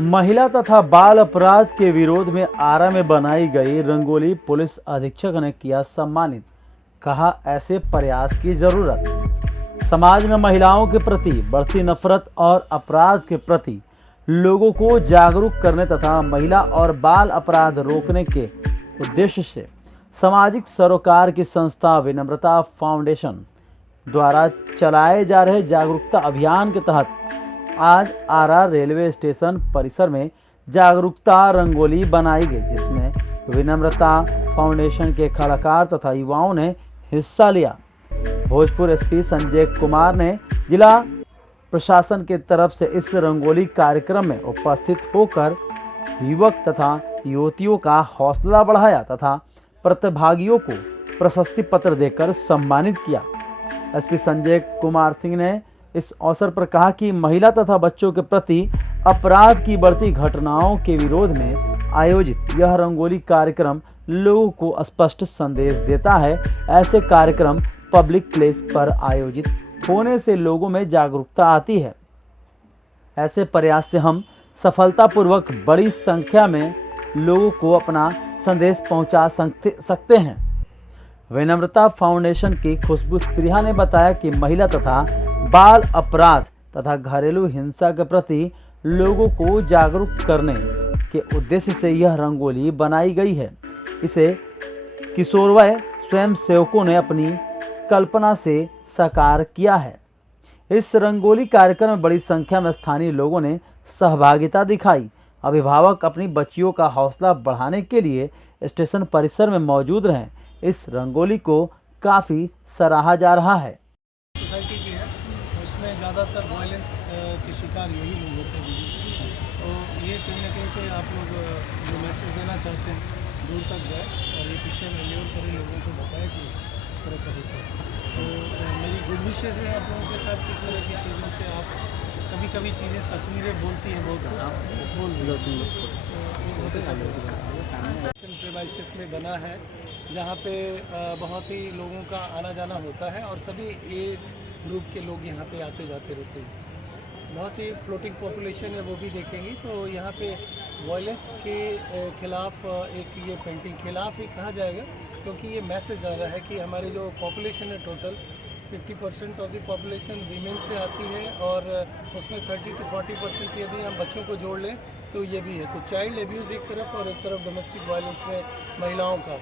महिला तथा बाल अपराध के विरोध में आरा में बनाई गई रंगोली पुलिस अधीक्षक ने किया सम्मानित। कहा, ऐसे प्रयास की जरूरत। समाज में महिलाओं के प्रति बढ़ती नफरत और अपराध के प्रति लोगों को जागरूक करने तथा महिला और बाल अपराध रोकने के उद्देश्य से सामाजिक सरोकार की संस्था विनम्रता फाउंडेशन द्वारा चलाए जा रहे जागरूकता अभियान के तहत आज आरा रेलवे स्टेशन परिसर में जागरूकता रंगोली बनाई गई, जिसमें विनम्रता फाउंडेशन के कलाकार तथा युवाओं ने हिस्सा लिया। भोजपुर एसपी संजय कुमार ने जिला प्रशासन की तरफ से इस रंगोली कार्यक्रम में उपस्थित होकर युवक तथा युवतियों का हौसला बढ़ाया तथा प्रतिभागियों को प्रशस्ति पत्र देकर सम्मानित किया। एसपी संजय कुमार सिंह ने इस अवसर पर कहा कि महिला तथा बच्चों के प्रति अपराध की बढ़ती घटनाओं के विरोध में आयोजित यह रंगोली कार्यक्रम लोगों को स्पष्ट संदेश देता है। ऐसे कार्यक्रम पब्लिक प्लेस पर आयोजित होने से लोगों में जागरूकता आती है। ऐसे प्रयास से हम सफलतापूर्वक बड़ी संख्या में लोगों को अपना संदेश पहुंचा सकते हैं। विनम्रता फाउंडेशन की खुशबू प्रिया ने बताया कि महिला तथा बाल अपराध तथा घरेलू हिंसा के प्रति लोगों को जागरूक करने के उद्देश्य से यह रंगोली बनाई गई है। इसे किशोरवय स्वयं सेवकों ने अपनी कल्पना से साकार किया है। इस रंगोली कार्यक्रम में बड़ी संख्या में स्थानीय लोगों ने सहभागिता दिखाई। अभिभावक अपनी बच्चियों का हौसला बढ़ाने के लिए स्टेशन परिसर में मौजूद रहें। इस रंगोली को काफ़ी सराहा जा रहा है। सोसाइटी की है, उसमें ज़्यादातर वायलेंस के शिकार यही लोग होते हैं, तो ये कहीं ना कहीं पे आप लोग जो मैसेज देना चाहते हैं दूर तक जाए और ये पिक्चर लेवल पर लोगों को बताए कि इस तरह का होता है। तो मेरी गुड विशेज़ है आप लोगों के साथ किस तरह की चीज़ों से आप कभी कभी चीज़ें तस्वीरें बोलती हैं, बहुत बोल प्रेमाइसिस में बना है जहाँ पे बहुत ही लोगों का आना जाना होता है और सभी एज ग्रुप के लोग यहाँ पे आते जाते रहते हैं। बहुत सी फ्लोटिंग पॉपुलेशन है, वो भी देखेंगी। तो यहाँ पे वायलेंस के खिलाफ एक ये पेंटिंग खिलाफ ही कहा जाएगा, क्योंकि ये मैसेज आ रहा है कि हमारी जो पॉपुलेशन है total 50% of the population women से आती है और उसमें 30 to 40% यदि हम बच्चों को जोड़ लें तो ये भी है। तो चाइल्ड एब्यूज़ एक तरफ और एक तरफ डोमेस्टिक वायलेंस में महिलाओं का,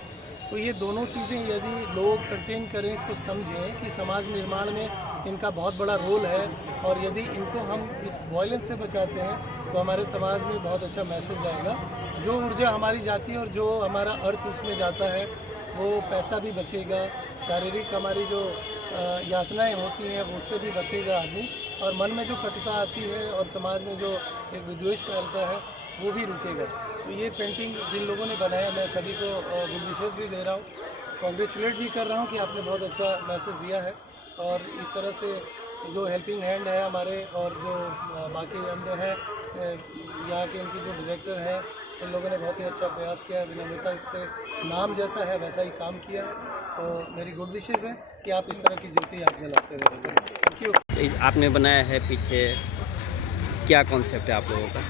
तो ये दोनों चीज़ें यदि लोग कंटेन करें, इसको समझें कि समाज निर्माण में इनका बहुत बड़ा रोल है और यदि इनको हम इस वायलेंस से बचाते हैं तो हमारे समाज में बहुत अच्छा मैसेज जाएगा। जो ऊर्जा हमारी जाती है और जो हमारा अर्थ उसमें जाता है वो पैसा भी बचेगा, शारीरिक हमारी जो यातनाएं होती हैं उससे भी बचेगा आदमी, और मन में जो कटुता आती है और समाज में जो एक विद्वेष फैलता है वो भी रुकेगा। तो ये पेंटिंग जिन लोगों ने बनाया, मैं सभी को गुड विशेस भी दे रहा हूँ, कॉन्ग्रेचुलेट भी कर रहा हूँ कि आपने बहुत अच्छा मैसेज दिया है। और इस तरह से जो हेल्पिंग हैंड है हमारे और जो बाकी अंदर है यहाँ के इनकी जो डायरेक्टर हैं, इन लोगों ने बहुत ही अच्छा प्रयास किया है। विनम्रता से नाम जैसा है वैसा ही काम किया है। तो मेरी गुड विशेज़ है कि आप इस तरह की ज्योति आग जलाते रहेंगे। Thank you. आपने बनाया है, पीछे क्या कॉन्सेप्ट है आप लोगों का?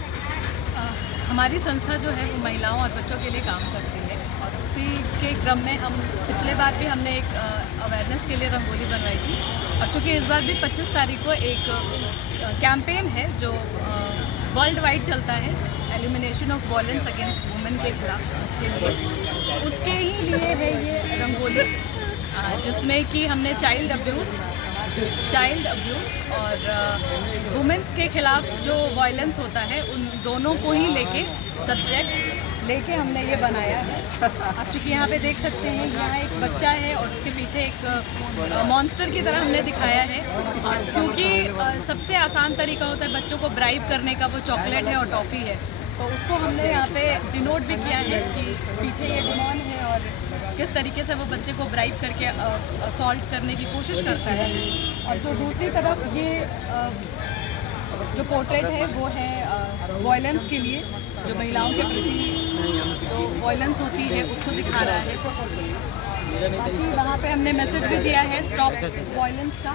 हमारी संस्था जो है वो महिलाओं और बच्चों के लिए काम करती है और उसी के क्रम में हम पिछले बार भी हमने एक अवेयरनेस के लिए रंगोली बनवाई थी और चूँकि इस बार भी 25 तारीख को एक कैंपेन है जो वर्ल्ड वाइड चलता है, elimination of violence against women के खिलाफ के लिए, उसके ही लिए है ये रंगोली, जिसमें कि हमने चाइल्ड अब्यूज़ और वुमेन्स के खिलाफ जो वायलेंस होता है उन दोनों को ही लेके सब्जेक्ट लेके हमने ये बनाया है। आप चूँकि यहाँ पे देख सकते हैं, यहाँ एक बच्चा है और उसके पीछे एक मॉन्स्टर की तरह हमने दिखाया है, क्योंकि सबसे आसान तरीका होता है बच्चों को ब्राइब करने का, वो चॉकलेट है और टॉफ़ी है। तो उसको हमने यहाँ पे डिनोट भी किया है कि पीछे ये डिमॉन है और किस तरीके से वो बच्चे को ब्राइब करके असॉल्ट करने की कोशिश करता है। और जो दूसरी तरफ ये जो पोर्ट्रेट है वो है वायलेंस के लिए, जो महिलाओं के प्रति जो वायलेंस होती है उसको दिखा रहा है। बाकी वहाँ पे हमने मैसेज भी दिया है स्टॉप वायलेंस का।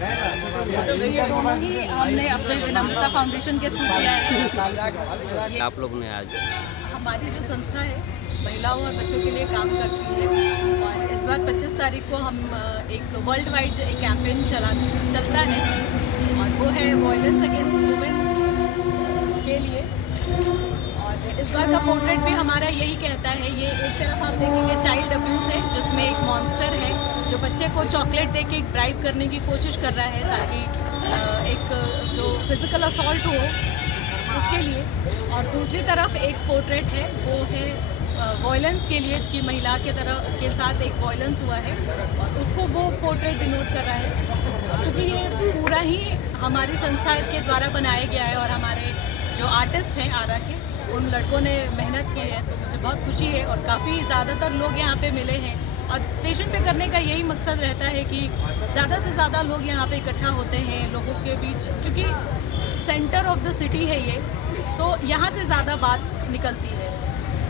तो ये दोनों ही हमने अपने विनम्रता फाउंडेशन के थ्रू किया है। आप लोग ने आज हमारी जो संस्था है महिलाओं और बच्चों के लिए काम करती है और इस बार 25 तारीख को हम एक वर्ल्ड वाइड एक कैंपेन चलता है और वो है वायलेंस अगेंस्ट वुमेन के लिए। और इस बार का पोर्ट्रेट भी हमारा यही कहता है, ये एक तरफ आप देखेंगे चाइल्ड अब्यूज़ है जिसमें एक मॉन्स्टर है जो बच्चे को चॉकलेट दे के ब्राइब करने की कोशिश कर रहा है ताकि एक जो फिज़िकल असॉल्ट हो उसके लिए। और दूसरी तरफ एक पोर्ट्रेट है वो है वायलेंस के लिए कि महिला के साथ एक वायलेंस हुआ है और उसको वो पोर्ट्रेट डिनोट कर रहा है। चूँकि ये पूरा ही हमारी संस्था के द्वारा बनाया गया है और हमारे जो आर्टिस्ट हैं आरा के उन लड़कों ने मेहनत की है, तो मुझे बहुत खुशी है। और काफ़ी ज़्यादातर लोग यहाँ पे मिले हैं और स्टेशन पे करने का यही मकसद रहता है कि ज़्यादा से ज़्यादा लोग यहाँ पे इकट्ठा होते हैं लोगों के बीच, क्योंकि सेंटर ऑफ द सिटी है ये, तो यहाँ से ज़्यादा बात निकलती है।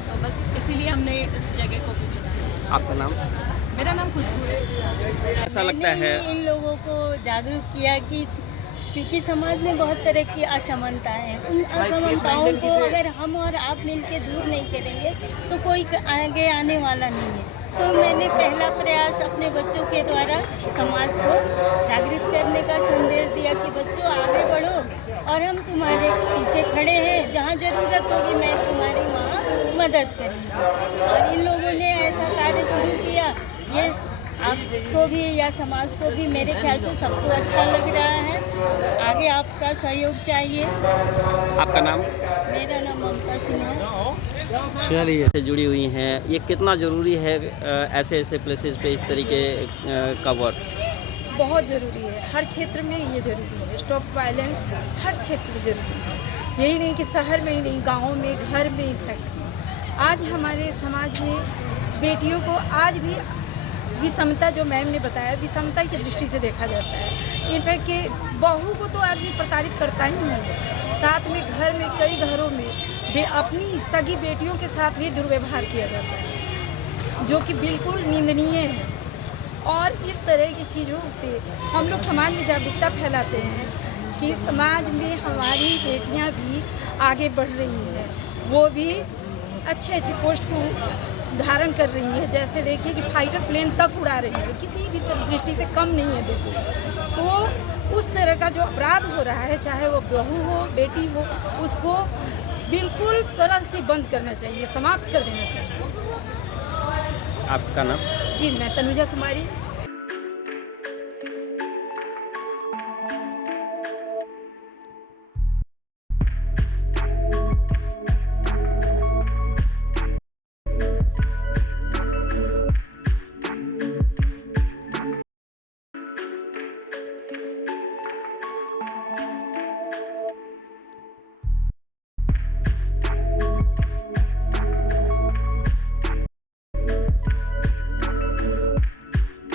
तो बस इसीलिए हमने इस जगह को भी चुना है। आपका नाम? मेरा नाम खुशबू है। ऐसा लगता है इन लोगों को जागरूक किया कि क्योंकि समाज में बहुत तरह की असमानताएं हैं, उन असमानताओं को अगर हम और आप मिलकर दूर नहीं करेंगे तो कोई आगे आने वाला नहीं है। तो मैंने पहला प्रयास अपने बच्चों के द्वारा समाज को जागृत करने का संदेश दिया कि बच्चों आगे बढ़ो और हम तुम्हारे पीछे खड़े हैं, जहाँ ज़रूरत होगी मैं तुम्हारी वहाँ मदद करूँगी। और इन लोगों ने ऐसा कार्य शुरू किया, ये आपको भी या समाज को भी मेरे ख्याल से सबको अच्छा लग रहा है। आगे आपका सहयोग चाहिए। आपका नाम? मेरा नाम ममता सिन्हा है। चलिए से जुड़ी हुई हैं, ये कितना ज़रूरी है ऐसे ऐसे प्लेसेस पे इस तरीके का वर्क? बहुत ज़रूरी है, हर क्षेत्र में ये ज़रूरी है। स्टॉप वायलेंस हर क्षेत्र में ज़रूरी है, यही नहीं कि शहर में ही नहीं, गाँव में, घर में, इनफैक्ट आज हमारे समाज में बेटियों को आज भी विषमता, जो मैम ने बताया, विषमता की दृष्टि से देखा जाता है। इनफैक्ट कि बहू को तो आदमी प्रताड़ित करता ही नहीं है, साथ में घर में कई घरों में अपनी सगी बेटियों के साथ भी दुर्व्यवहार किया जाता है, जो कि बिल्कुल निंदनीय है। और इस तरह की चीज़ों से हम लोग समाज में जागरूकता फैलाते हैं कि समाज में हमारी बेटियां भी आगे बढ़ रही हैं, वो भी अच्छे अच्छे पोस्ट को धारण कर रही है। जैसे देखिए कि फाइटर प्लेन तक उड़ा रही है, किसी भी दृष्टि से कम नहीं है बिल्कुल। तो उस तरह का जो अपराध हो रहा है, चाहे वो बहू हो, बेटी हो, उसको बिल्कुल तरह से बंद करना चाहिए, समाप्त कर देना चाहिए। आपका नाम? जी, मैं तनुजा कुमारी,